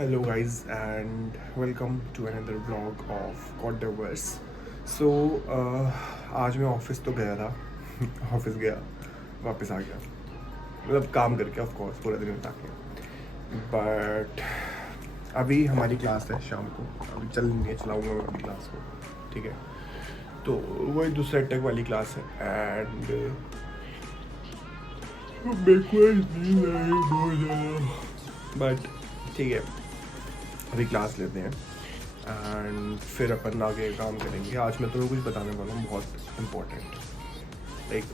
Hello guys and welcome to another vlog of Codiverse. So आज मैं office तो गया था ऑफिस गया वापस आ गया मतलब काम करके ऑफ कोर्स पूरा दिन बिता के बट अभी हमारी क्लास है शाम को अभी चल नहीं है चलाऊँगा मैं अपनी क्लास को ठीक है तो वही दूसरा टेक वाली क्लास है एंड मेरे को नींद आ रही है बहुत ज़्यादा बट ठीक है अभी क्लास लेते हैं एंड फिर अपन आगे काम करेंगे। आज मैं तुम्हें कुछ बताने वाला हूँ बहुत इम्पोर्टेंट। लाइक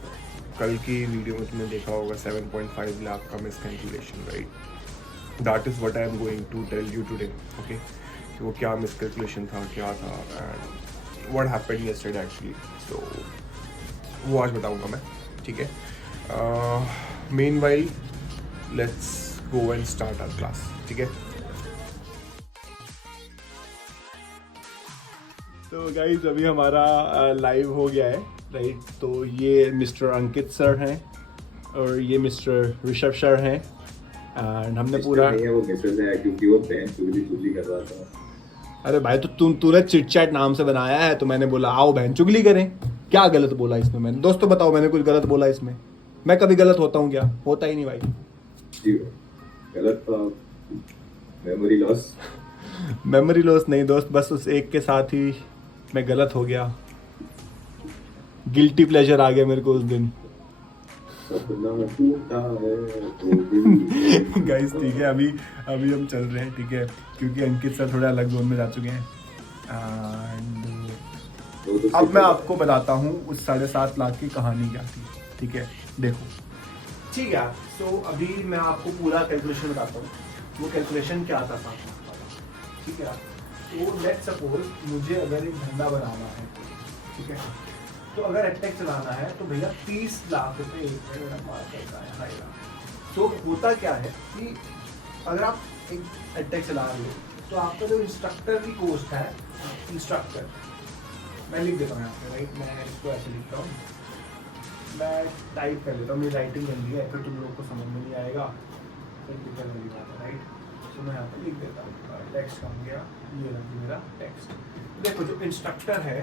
कल की वीडियो में तुमने देखा होगा 7.5 लाख का miscalculation right. That is what I am going to tell you today okay कि वो क्या मिस कैलकुलेशन था क्या था and what happened yesterday actually. So वो आज बताऊँगा मैं ठीक है। Meanwhile let's go and start our class ठीक है। तो गाइज अभी हमारा लाइव हो गया है राइट। तो ये मिस्टर अंकित सर हैं और ये मिस्टर ऋषभ सर हैं एंड हमने पूरा वो मिसेस है क्योंकि वो बहन चुगली कर रहा था। अरे भाई तो तूने चिट चैट नाम से बनाया है तो मैंने बोला आओ बहन चुगली करें। क्या गलत बोला इसमें मैंने? दोस्तों बताओ मैंने कुछ गलत बोला इसमें? मैं कभी गलत होता हूँ क्या? होता ही नहीं भाई। गलत मेमोरी लॉस मेमोरी लॉस नहीं दोस्त, बस उस एक के साथ ही मैं गलत हो गया। गिल्टी प्लेजर आ गया मेरे को उस दिन। गाइस ठीक है अभी हम चल रहे हैं ठीक है क्योंकि अंकित सर थोड़े अलग जोन में जा चुके हैं एंड अब मैं आपको बताता हूँ उस 7.5 लाख की कहानी क्या थी ठीक है। देखो ठीक है तो अभी मैं आपको पूरा कैलकुलेशन बताता हूँ। वो कैलकुलेशन क्या था ठीक है। तो लेट सपोज मुझे अगर एक धंधा बनाना है ठीक है तो अगर एडटेक चलाना है तो भैया 30 लाख रुपए एक है। तो होता क्या है कि अगर आप एक एडटेक चला रहे हो तो आपका जो इंस्ट्रक्टर की कॉस्ट है इंस्ट्रक्टर मैं लिख देता हूँ यहाँ पे राइट। मैं इसको ऐसे लिखता हूँ, मैं टाइप कर लेता हूँ, मेरी राइटिंग गंदी है फिर तुम लोग को समझ में नहीं आएगा राइट। तो मैं यहाँ पे लिख देता हूँ टेक्स्ट कम गया ये रहा मेरा टेक्स्ट। देखो जो इंस्ट्रक्टर है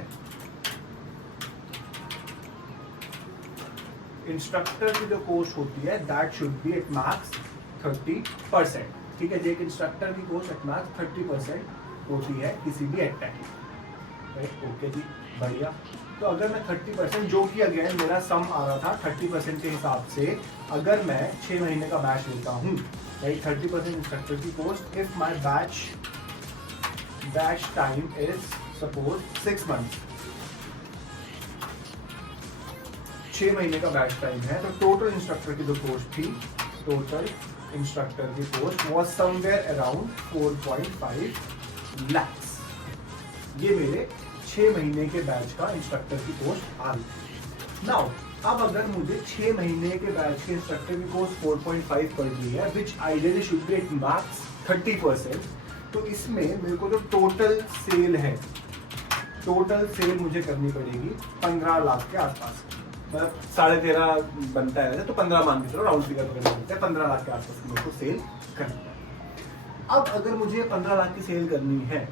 इंस्ट्रक्टर की जो कोर्स होती है that should be at max 30% ठीक है। जो एक इंस्ट्रक्टर की कोर्स एट मैक्स 30% होती है किसी भी एडटेक राइट। ओके जी बढ़िया। तो अगर मैं 30% जो कि अगेन मेरा सम आ रहा था 30% के हिसाब से अगर मैं 6 महीने का बैच लेता हूँ राइट 30% इंस्ट्रक्टर की course if my batch time is suppose 6 month 6 महीने का बैच टाइम है तो टोटल इंस्ट्रक्टर की जो कोर्स थी टोटल इंस्ट्रक्टर की course was somewhere around 4.5 lakhs। ये मेरे 6 महीने के बैच का इंस्ट्रक्टर की कोर्स आ रही। नाउ अब अगर मुझे 6 महीने के बैच के इंस्ट्रक्टर की कोर्स 4.5 पड़ रही है which ideally should be at max 30%। तो इसमें मेरे को जो टोटल सेल है टोटल सेल मुझे करनी पड़ेगी 15 लाख के आसपास। मतलब 13.5 बनता है तो 15 मान के चलो राउंड फिगर पकड़ लेते हैं 15 लाख के आसपास की मेरे को सेल करनी है। अब अगर मुझे 15 लाख की सेल करनी है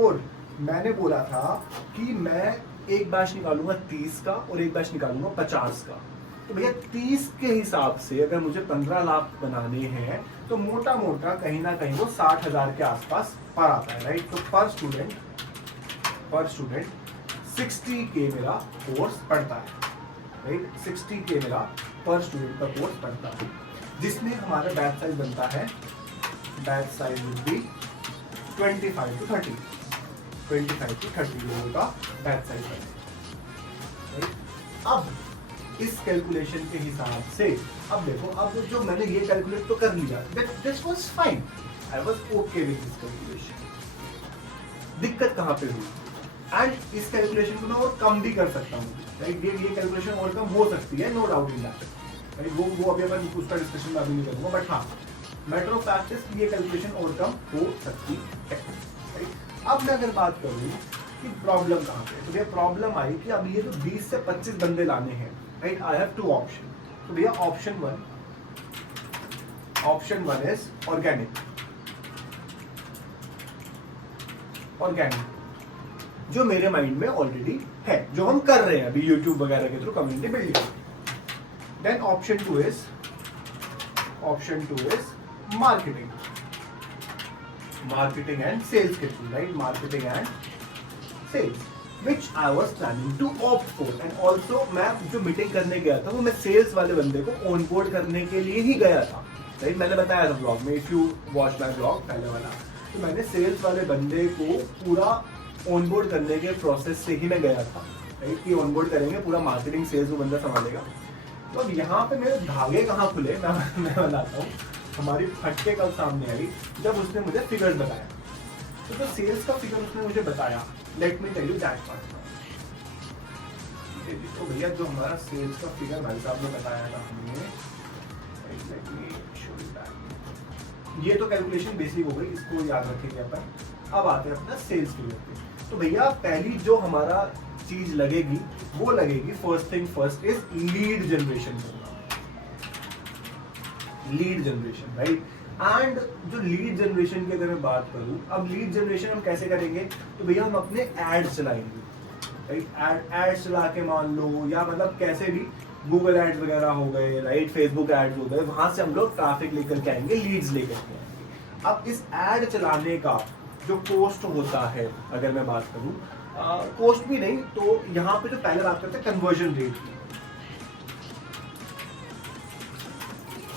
और मैंने बोला था कि मैं एक बैच निकालूंगा 30 का और एक बैच निकालूंगा 50 का तो भैया 30 के हिसाब से अगर मुझे 15 लाख बनाने हैं तो मोटा मोटा कहीं ना कहीं वो 60,000 के आसपास पर आता है राइट। तो पर स्टूडेंट 60K मेरा कोर्स पड़ता है राइट। 60K मेरा पर स्टूडेंट का कोर्स पड़ता है जिसमें हमारा बैच साइज बनता है batch size would be 25 to 30 लोगों का बैच साइज है। अब इस कैलकुलेशन के हिसाब से अब देखो अब जो मैंने ये कैलकुलेट तो कर लिया this was fine I was okay with this calculation. दिक्कत कहाँ पे हुई एंड इस कैलकुलेशन को मैं और कम भी कर सकता हूँ राइट। ये कैलकुलेशन और कम हो सकती है no doubt in that right. वो अभी अपन उसका डिस्कशन में अभी नहीं करूँगा बट हाँ मैटर ऑफ फैक्ट इज ये कैलकुलेशन और कम हो सकती है राइट। अब मैं अगर बात करूँ कि प्रॉब्लम कहाँ पे तो भैया प्रॉब्लम आई कि अब ये तो 20 से 25 बंदे लाने हैं राइट। I have 2 option. तो भैया option one is organic organic, जो मेरे माइंड में ऑलरेडी है, जो हम कर रहे हैं अभी यूट्यूब वगैरह के through community building. Then option two is marketing, marketing and sales के through, right, marketing and sales which I was planning to opt for, and also मैं जो मीटिंग करने गया था वो मैं सेल्स वाले बंदे को ऑनबोर्ड करने के लिए ही गया था, राइट, मैंने बताया था ब्लॉग में, if you watch my blog पहले वाला, तो मैंने सेल्स वाले बंदे को पूरा ऑनबोर्ड करने के प्रोसेस से ही मैं गया था, राइट, कि ऑनबोर्ड करेंगे, पूरा मार्केटिंग सेल्स वो बंदा संभालेगा। तो अब यहाँ पे मेरे धागे कहाँ खुले मैं बताता हूँ। हमारी फटके कब सामने आई, जब उसने मुझे फिगर्स बताया। तो जो सेल्स का फिगर उसने मुझे बताया, let me tell you that part. तो भैया जो हमारा सेल्स का फिगर भाई साहब ने बताया था हमने, let me show you that. ये तो कैलकुलेशन बेसिक हो गई, इसको याद रखेंगे अपन। अब आते हैं अपना सेल्स फिगर पे। तो भैया पहली जो हमारा चीज लगेगी वो लगेगी, first thing first is lead generation, lead generation, right. And जो लीड जनरेशन की अगर मैं बात करूं, अब लीड जनरेशन हम कैसे करेंगे, तो भैया हम अपने एड्स चलाएंगे, राइट, एड्स चला के मान लो, या मतलब कैसे भी, गूगल एड्स वगैरह हो गए, राइट, फेसबुक एड्स हो गए, वहां से हम लोग ट्रैफिक लेकर के आएंगे, लीड्स लेकर के आएंगे। अब इस एड चलाने का जो कॉस्ट होता है, अगर मैं बात करूं, कॉस्ट भी नहीं, तो यहाँ पे जो पहले बात करते हैं कन्वर्जन रेट की,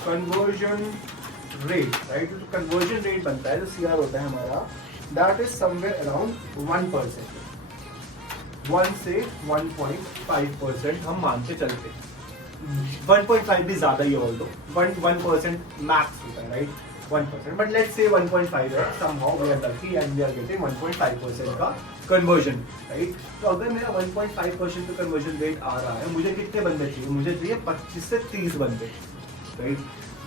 कन्वर्जन रेट, राइट, तो कन्वर्जन रेट बनता है, जो सीआर होता है हमारा, दैट इज समवेयर अराउंड 1%, 1 से 1.5% हम मान के चलते हैं। 1.5 भी ज्यादा ही, ऑल दो 1% मैक्स होता है, राइट, 1%, बट लेट्स से 1.5 है, somehow we are lucky and we are getting 1.5% का कन्वर्जन, राइट। तो अगर मेरा 1.5% का कन्वर्जन रेट आ रहा है, मुझे कितने बंदे चाहिए, मुझे चाहिए 25 से 30 बंदे, राइट।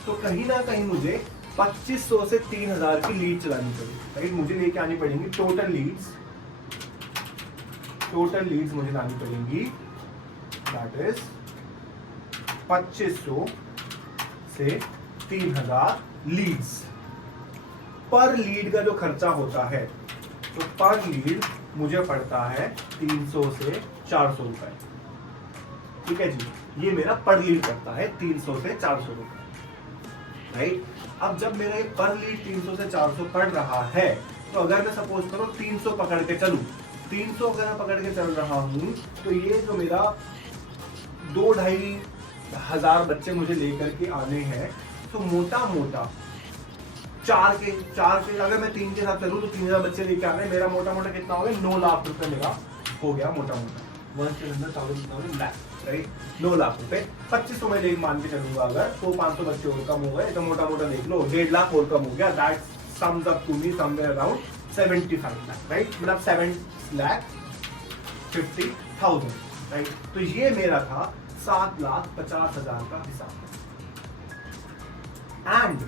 तो कहीं ना कहीं मुझे 2500 से 3000 की लीड चलानी पड़ेगी, राइट, मुझे लेके आनी पड़ेंगी टोटल लीड्स मुझे लानी पड़ेंगी, दैट इज 2500 से 3000 लीड्स। पर लीड का जो खर्चा होता है, तो पर लीड मुझे पड़ता है 300 से 400 रुपए, ठीक है जी, ये मेरा पर लीड पड़ता है 300 से 400 रुपए, राइट। अब जब मेरा पर लीड 300 से 400 पड़ रहा है, तो अगर मैं सपोज करो 300 पकड़ के चलूं, 300 अगर मैं पकड़ के चल रहा हूं, तो ये जो मेरा 2-2.5 हजार बच्चे मुझे लेकर के आने हैं, तो मोटा मोटा 4 के अगर मैं 3 के साथ चलूं, तो 3000 बच्चे लेके आ रहे हैं, मेरा मोटा मोटा कितना हो गया, 9 लाख रुपए मेरा हो गया, मोटा मोटा 1,700,000 लाख, राइट, 9 लाख रुपए। 2500 में लेके मान के चलूंगा अगर, तो 500 बच्चे और कम हो गए, तो मोटा मोटा देख लो 1.5 लाख और कम हो गया, that sums up to me somewhere around 75 lakh, right, मतलब 7,50,000, राइट। तो ये मेरा था 7,50,000 का हिसाब, एंड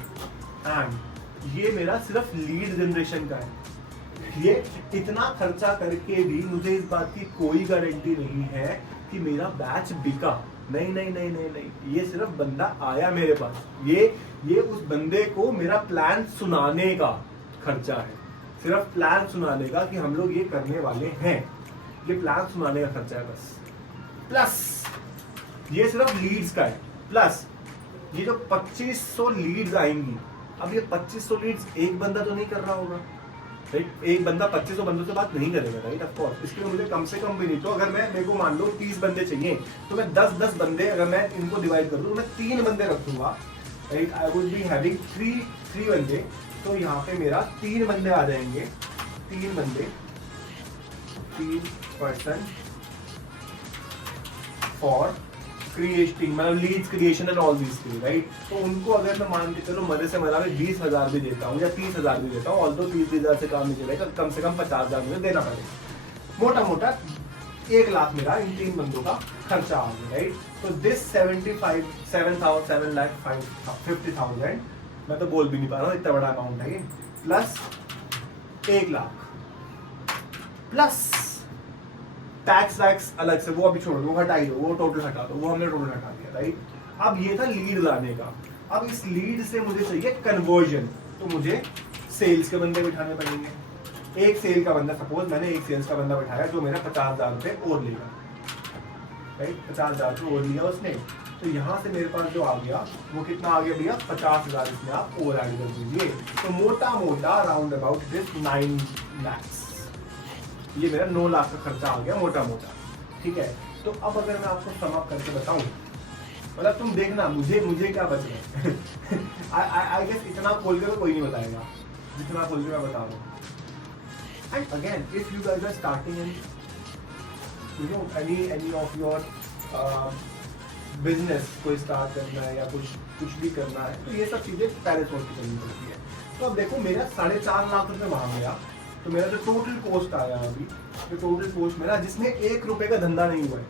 ये मेरा सिर्फ लीड जनरेशन का है। ये इतना खर्चा करके भी मुझे इस बात की कोई गारंटी नहीं है कि मेरा बैच बिका, नहीं, ये सिर्फ बंदा आया मेरे पास, ये उस बंदे को मेरा प्लान सुनाने का खर्चा है, सिर्फ प्लान सुनाने का कि हम लोग ये करने वाले हैं, ये प्लान सुनाने का खर्चा है बस। प्लस ये सिर्फ लीड्स का है, प्लस ये जो 2500 लीड्स आएंगी, अब ये 2500 लीड्स एक बंदा तो नहीं कर रहा होगा, राइट, एक बंदा 2500 बंदों से बात नहीं करेगा, राइट, ऑफ कोर्स। इसके लिए मुझे कम से कम भी नहीं, तो अगर मेरे को मान लो 30 बंदे चाहिए, तो मैं 10 बंदे, अगर मैं इनको डिवाइड कर दूं, मैं 3 बंदे रखूंगा, right, I would be having 3 बंदे, तो यहाँ पे मेरा 3 बंदे आ जाएंगे, 3 बंदे, 3% फॉर क्रिएटिंग, मतलब leads creation and all these things, right. तो उनको अगर मैं मान के चलो मजे से मजा में 20,000 भी देता हूँ या 30,000 भी देता हूँ, ऑल्दो 30,000 से काम नहीं चलेगा, कम से कम 50,000 मुझे देना पड़ेगा, मोटा मोटा 1 लाख मेरा इन 3 बंदों का खर्चा आ गया, राइट। तो दिस 7,50,000 मैं तो बोल भी नहीं पा रहा हूँ, इतना बड़ा अमाउंट है ये, प्लस 1 लाख, प्लस टैक्स अलग से, वो अभी छोड़ दो, वो हटा ही दो, वो टोटल हटा दो, वो हमने टोटल हटा दिया, राइट। अब ये था लीड लाने का। अब इस लीड से मुझे चाहिए कन्वर्जन, तो मुझे सेल्स के बंदे बिठाने पड़ेंगे, एक सेल का बंदा, सपोज मैंने एक सेल्स का बंदा बैठाया जो मेरा 50,000 रुपये और लेगा, राइट, 50,000 रुपये और लिया उसने, तो यहाँ से मेरे पास जो आ गया वो कितना आ गया भैया, 50,000 इसमें आप और ऐड कर दीजिए, तो मोटा मोटा राउंड अबाउट दिस 9 lakhs, ये मेरा 9 लाख का खर्चा आ गया मोटा मोटा, ठीक है। तो अब अगर मैं आपको सम अप करके बताऊं, मतलब तुम देखना मुझे क्या बच रहा है आई गेस इतना खोल के तो कोई नहीं बताएगा जितना खोल के मैं बता रहा हूँ। And again if you guys are starting in you know any of your business कोई स्टार्ट करना है या कुछ भी करना है, तो ये सब चीजें पहले सोच के करनी पड़ती है। तो अब देखो मेरा 4.5 लाख रुपए वहां गया, तो मेरा जो टोटल कॉस्ट आया अभी, जो टोटल कॉस्ट मेरा जिसमें 1 रुपए का धंधा नहीं हुआ है,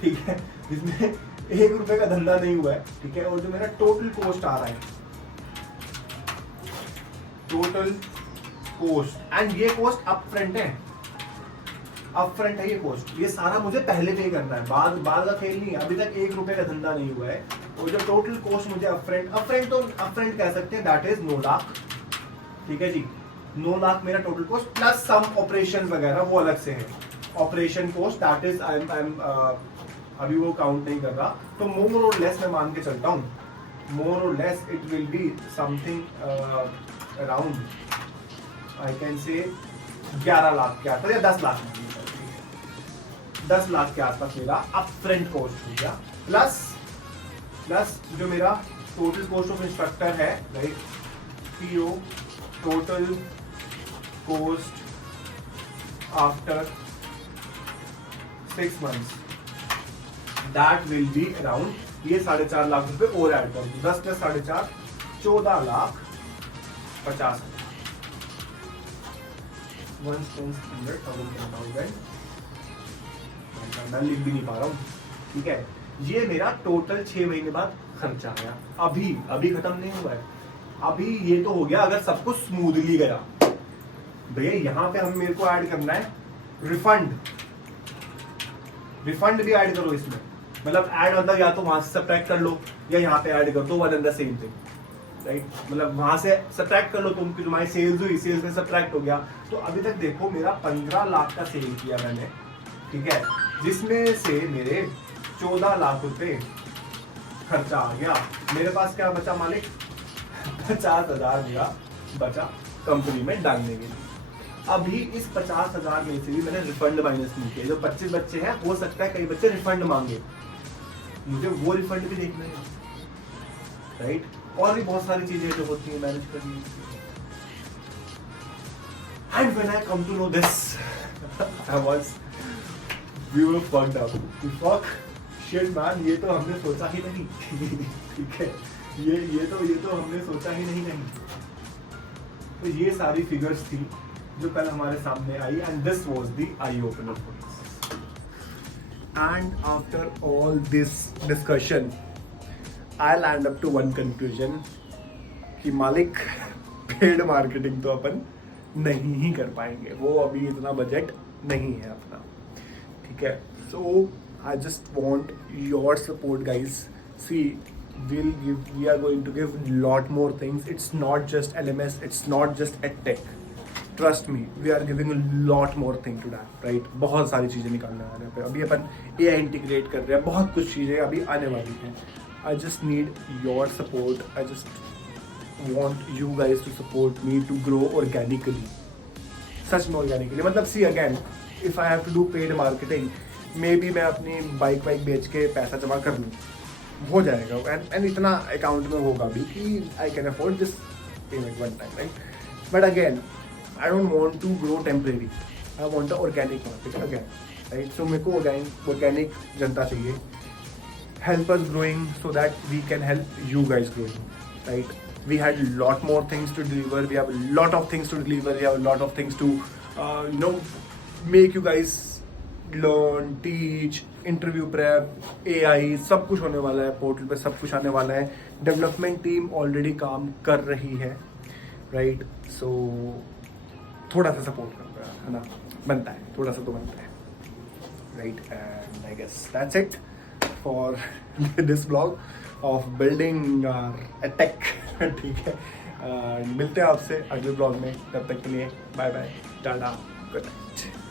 ठीक है, जिसमें 1 रुपए का धंधा नहीं हुआ है, ठीक है, और जो मेरा टोटल कॉस्ट आ रहा है, टोटल कॉस्ट, एंड ये कॉस्ट अप फ्रंट है, अप फ्रंट है ये कॉस्ट, ये सारा मुझे पहले पे करना है, बाद का खेल नहीं है, अभी तक 1 रुपए का धंधा नहीं हुआ है, और जो टोटल कॉस्ट मुझे अप फ्रंट कह सकते हैं, दैट इज 9 लाख, ठीक है जी, 9 लाख मेरा टोटल कॉस्ट प्लस सम ऑपरेशन वगैरह वो अलग से है, operation cost that is I am अभी वो काउंट नहीं कर रहा, तो मोर और लेस मैं मान के चलता हूँ, मोर और less it will be something around I can say 11 lakh के आसपास या 10 लाख, 10 लाख के आसपास मेरा अप फ्रंट कॉस्ट हो गया, प्लस जो मेरा टोटल कॉस्ट ऑफ इंस्ट्रक्टर है, right, PO total cost after 6 months that will be around, ये 4.5 लाख रुपए और ऐड कर दूं, 10 प्लस 4.5 14,50,000, 1,100,000 मैं लिख भी नहीं पा रहा हूँ, ठीक है। ये मेरा टोटल 6 महीने बाद खर्चा आया, अभी खत्म नहीं हुआ है, अभी ये तो हो गया अगर सब कुछ स्मूथली गया। भैया यहाँ पे हम मेरे को ऐड करना है रिफंड भी ऐड करो इसमें, मतलब ऐड मतलब या तो वहां से सब्ट्रैक्ट कर लो या यहाँ पे ऐड कर दो, one and the same thing, right, मतलब वहां से सब्ट्रैक्ट कर लो तुम, तुम्हारी सेल्स हुई, सेल्स में सब्ट्रैक्ट हो गया, तो अभी तक देखो मेरा 15 लाख का सेल किया मैंने, ठीक है, जिसमें से मेरे 14 लाख रुपए खर्चा आ गया, मेरे पास क्या बचा मालिक, 50,000 मेरा बचा कंपनी में डालने के लिए। अभी इस 50,000 में से भी मैंने रिफंड माइनस नहीं किया, जो 25 बच्चे हैं हो सकता है कई बच्चे रिफंड मांगे, मुझे वो रिफंड भी देखना है, राइट, और भी बहुत सारी चीजें जो होती है मैनेज करनी। And when I come to know this I was we were fucked up, fuck shit man, ये तो हमने सोचा ही नहीं ठीक है, ये तो हमने सोचा ही नहीं। तो ये सारी फिगर्स थी जो कल हमारे सामने आई, and this was the eye opener for us. And after all this discussion I land up to one conclusion कि मालिक पेड मार्केटिंग तो अपन नहीं ही कर पाएंगे, वो अभी इतना बजट नहीं है अपना, ठीक है। So I just want your support guys, see we are going to give lot more things, it's not just LMS, it's not just EdTech, trust me, we are giving a lot more thing to that, right, बहुत सारी चीज़ें निकालने वाले हैं, अभी अपन AI integrate कर रहे हैं, बहुत कुछ चीज़ें अभी आने वाली हैं। I just need your support, I just want you guys to support me to grow organically, सच में organically, मतलब see again, if I have to do paid marketing, maybe मैं अपनी बाइक बेच के पैसा जमा कर लूँ, हो जाएगा, एंड इतना अकाउंट में होगा भी कि I can afford this payment one time, right, but again I don't want to grow temporary, I want a organic market again, right. So मेरे को ऑर्गेनिक जनता चाहिए, help us growing so that we can help you guys growing, right. We had lot more things to deliver, we have lot of things to deliver, we have lot of things to you know make you guys learn, teach, interview prep, AI, सब कुछ होने वाला है portal पे, सब कुछ आने वाला है। डेवलपमेंट टीम ऑलरेडी काम कर रही है, राइट। सो थोड़ा सा सपोर्ट करना है ना, बनता है, थोड़ा सा तो बनता है, right. And I guess that's it for this blog of building a tech, ठीक है। मिलते हैं आपसे अगले ब्लॉग में, तब तक के लिए bye bye, tata, good night.